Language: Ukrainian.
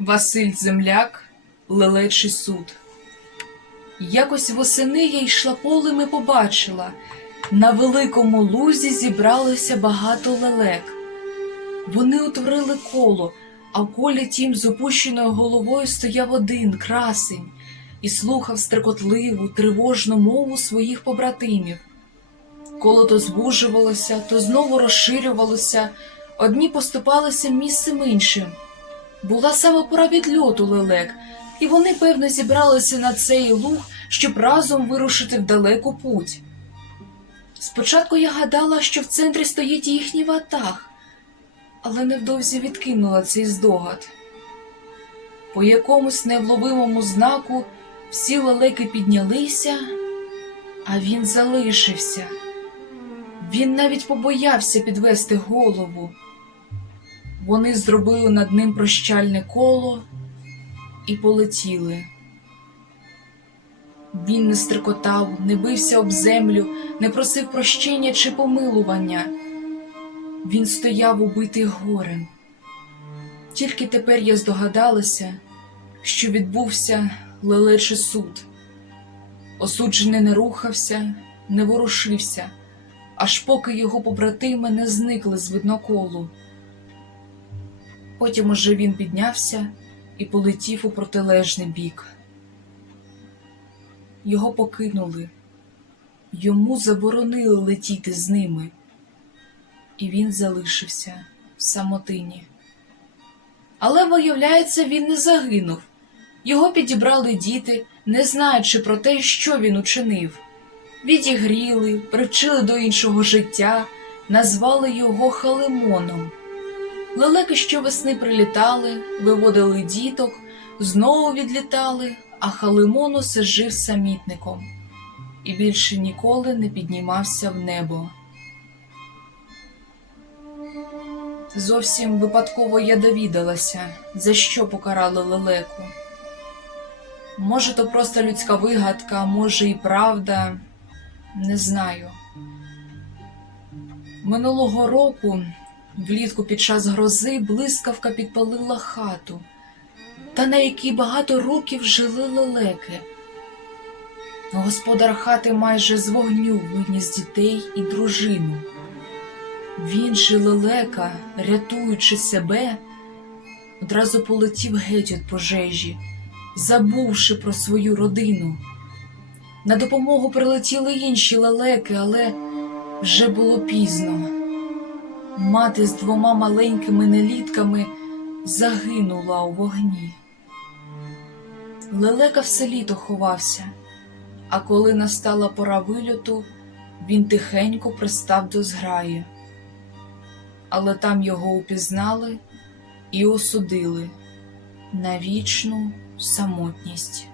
Василь Земляк, Лелечий суд. Якось восени я йшла полем і побачила. На великому лузі зібралося багато лелек. Вони утворили коло, а в колі тім з опущеною головою стояв один красень і слухав стрекотливу, тривожну мову своїх побратимів. Коло то звужувалося, то знову розширювалося, одні поступалися місцем іншим. Була саме пора відльоту лелек, і вони, певно, зібралися на цей луг, щоб разом вирушити в далеку путь. Спочатку я гадала, що в центрі стоїть їхній ватаг, але невдовзі відкинула цей здогад. По якомусь невловимому знаку всі лелеки піднялися, а він залишився. Він навіть побоявся підвести голову. Вони зробили над ним прощальне коло і полетіли. Він не стрикотав, не бився об землю, не просив прощення чи помилування. Він стояв убитий горем. Тільки тепер я здогадалася, що відбувся лелечий суд. Осуджений не рухався, не ворушився, аж поки його побратими не зникли з видноколу. Потім уже він піднявся і полетів у протилежний бік. Його покинули, йому заборонили летіти з ними, і він залишився в самотині. Але, виявляється, він не загинув. Його підібрали діти, не знаючи про те, що він учинив. Відігріли, привчили до іншого життя, назвали його Халимоном. Лелеки щовесни прилітали, виводили діток, знову відлітали, а Халимон усе жив самітником і більше ніколи не піднімався в небо. Зовсім випадково я довідалася, за що покарали лелеку. Може, то просто людська вигадка, може і правда, не знаю. Минулого року, влітку під час грози, блискавка підпалила хату, та на якій багато років жили лелеки. Господар хати майже з вогню виніс дітей і дружину. Він же лелека, рятуючи себе, одразу полетів геть від пожежі, забувши про свою родину. На допомогу прилетіли інші лелеки, але вже було пізно. Мати з двома маленькими нелітками загинула у вогні. Лелека все літо ховався, а коли настала пора вильоту, він тихенько пристав до зграї. Але там його упізнали і осудили на вічну самотність.